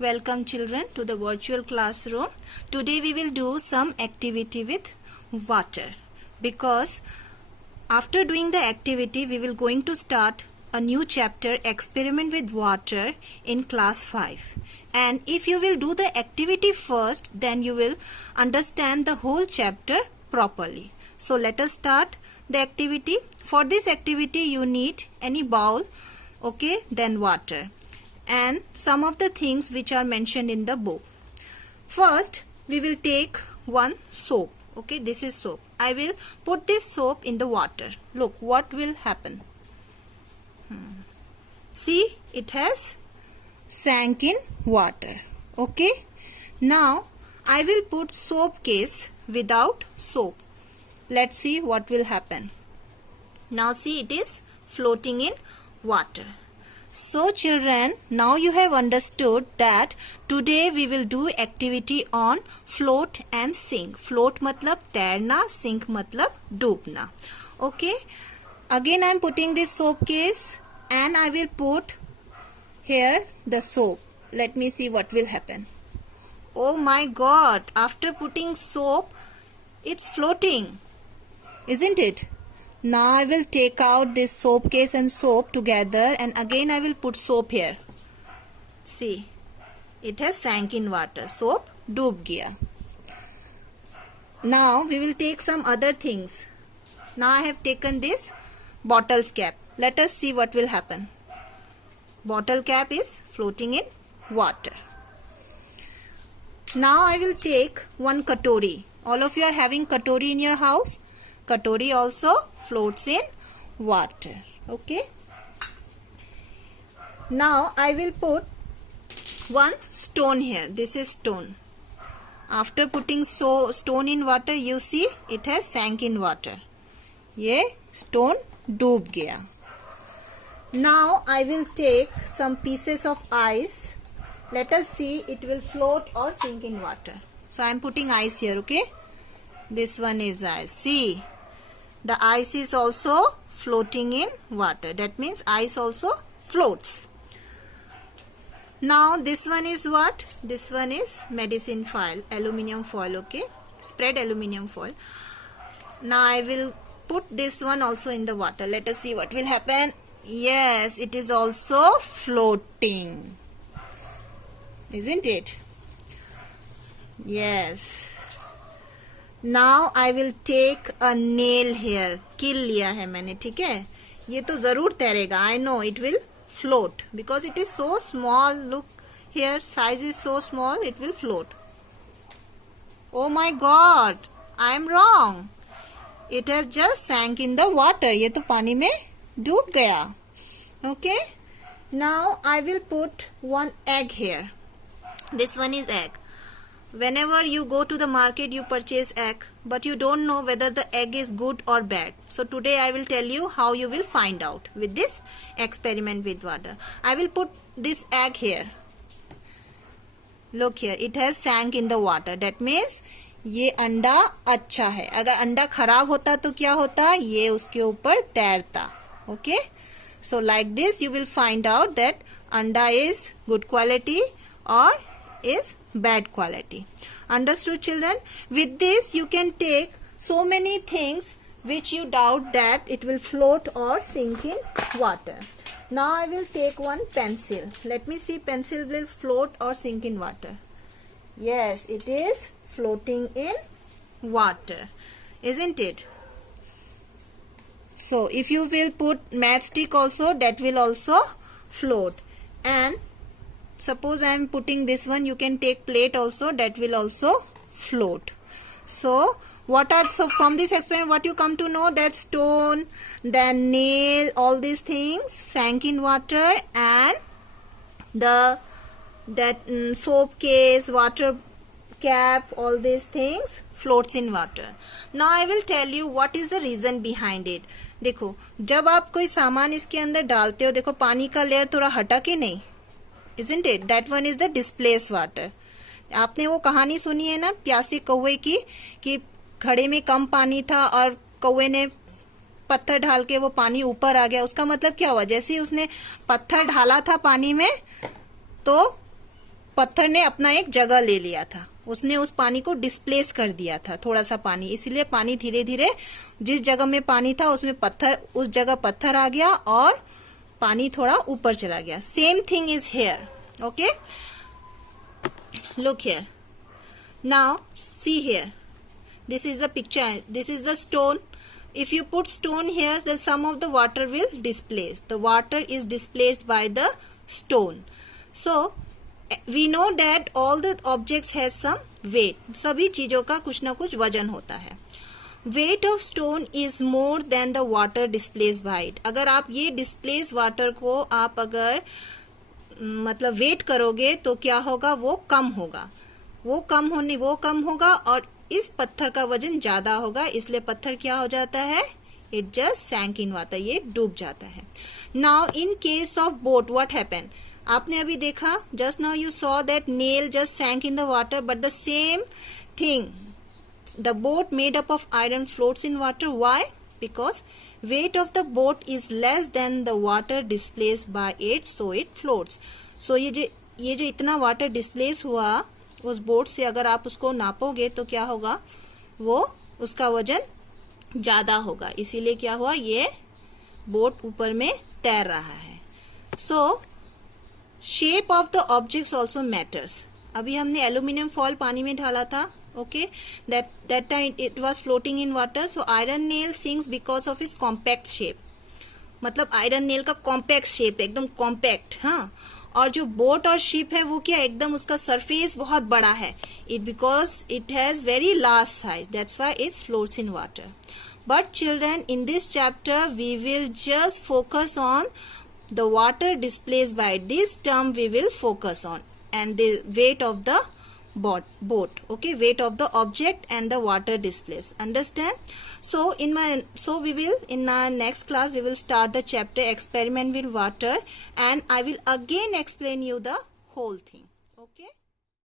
Welcome children to the virtual classroom. Today we will do some activity with water, because after doing the activity we will going to start a new chapter, experiment with water, in class 5. And if you will do the activity first, then you will understand the whole chapter properly. So let us start the activity. For this activity you need any bowl, okay, then water and some of the things which are mentioned in the book. First we will take one soap. Okay, this is soap. I will put this soap in the water. Look what will happen. See, it has sank in water. Okay, now I will put soap case without soap. Let's see what will happen. Now see, it is floating in water. So children, now you have understood that today we will do activity on float and sink. Float matlab तैरना, sink matlab Dumna. Okay, again I am putting this soap case and I will put here the soap. Let me see what will happen. Oh my God, after putting soap it's floating, isn't it? Now I will take out this soap case and soap together, and again I will put soap here. See, it has sank in water. Soap डूब गया. Now we will take some other things. Now I have taken this bottle's cap. Let us see what will happen. Bottle cap is floating in water. Now I will take one katori. All of you are having katori in your house. Katori also floats in water. Okay. Now I will put one stone here. This is stone. After putting stone in water, you see it has sank in water. ये stone डूब गया. Now I will take some pieces of ice. Let us see it will float or sink in water. So I am putting ice here. Okay. This one is ice. See, the ice is also floating in water. That means ice also floats. Now this one is what? This one is medicine foil, aluminium foil. Okay, spread aluminium foil. Now I will put this one also in the water. Let us see what will happen. Yes, it is also floating, isn't it? Yes. Now I will take a nail here. किल लिया है मैंने, ठीक है. ये तो जरूर तैरेगा. I know it will float because it is so small. Look here, size is so small. It will float. Oh my God, I am wrong. It has just sank in the water. ये तो पानी में डूब गया. Okay. Now I will put one egg here. This one is egg. Whenever you go to the market, you purchase egg, but you don't know whether the egg is good or bad. So today I will tell you how you will find out with this experiment with water. I will put this egg here. Look here, it has sank in the water. That means ये अंडा अच्छा है. अगर अंडा खराब होता तो क्या होता? ये उसके ऊपर तैरता. Okay? So like this you will find out that anda is good quality or is bad quality. Understood children? With this you can take so many things which you doubt that it will float or sink in water. Now I will take one pencil. Let me see, pencil will float or sink in water. Yes, it is floating in water, isn't it? So if you will put matchstick also, that will also float. And suppose I am putting this one, you can take plate also, that will also float. So from this experiment what you come to know, that stone, then nail, all these things sank in water, and that soap case, water cap, all these things floats in water. Now I will tell you what is the reason behind it. देखो, जब आप कोई सामान इसके अंदर डालते हो, देखो पानी का लेयर थोड़ा हटा के नहीं, isn't it? That one is the displaced water. आपने वो कहानी सुनी है ना, प्यासे कौवे की, कि घड़े में कम पानी था और कौवे ने पत्थर ढाल के वो पानी ऊपर आ गया. उसका मतलब क्या हुआ? जैसे ही उसने पत्थर ढाला था पानी में तो पत्थर ने अपना एक जगह ले लिया था, उसने उस पानी को डिस्प्लेस कर दिया था, थोड़ा सा पानी, इसीलिए पानी धीरे धीरे जिस जगह में पानी था उसमें पत्थर, उस जगह पत्थर आ गया और पानी थोड़ा ऊपर चला गया. Same thing is here. Okay, look here. Now see here, this is the picture, this is the stone. If you put stone here, then some of the water will displace. The water is displaced by the stone. So we know that all the objects has some weight. सभी चीजों का कुछ ना कुछ वजन होता है. Weight of stone is more than the water displaced by it. अगर आप ये displaced water को आप अगर मतलब वेट करोगे तो क्या होगा, वो कम होगा, वो कम होगा और इस पत्थर का वजन ज्यादा होगा, इसलिए पत्थर क्या हो जाता है, it just sank in water, ये डूब जाता है. Now in case of boat what happen, आपने अभी देखा, just now you saw that nail just sank in the water, but the same thing, the boat made up of iron floats in water. Why? Because weight of the boat is less than the water displaced by it, so it floats. So ये जो इतना water displace हुआ उस boat से, अगर आप उसको नापोगे तो क्या होगा, वो उसका वजन ज्यादा होगा, इसीलिए क्या हुआ, ये बोट ऊपर में तैर रहा है. सो shape of the objects also matters. अभी हमने एल्यूमिनियम फॉयल पानी में डाला था. Okay, that time it was floating in water, so iron nail sinks because of its compact shape. मतलब आयरन नेल का कॉम्पैक्ट शेप, एकदम कॉम्पैक्ट. हाँ, और जो बोट और शिप है वो क्या, एकदम उसका सरफेस बहुत बड़ा है. It because it has very large size, that's why it floats in water. But children, in this chapter we will just focus on the water displaced by this term we will focus on, and the weight of the boat. Okay, weight of the object and the water displaced. Understand? So we will, in our next class we will start the chapter experiment with water, and I will again explain you the whole thing. Okay.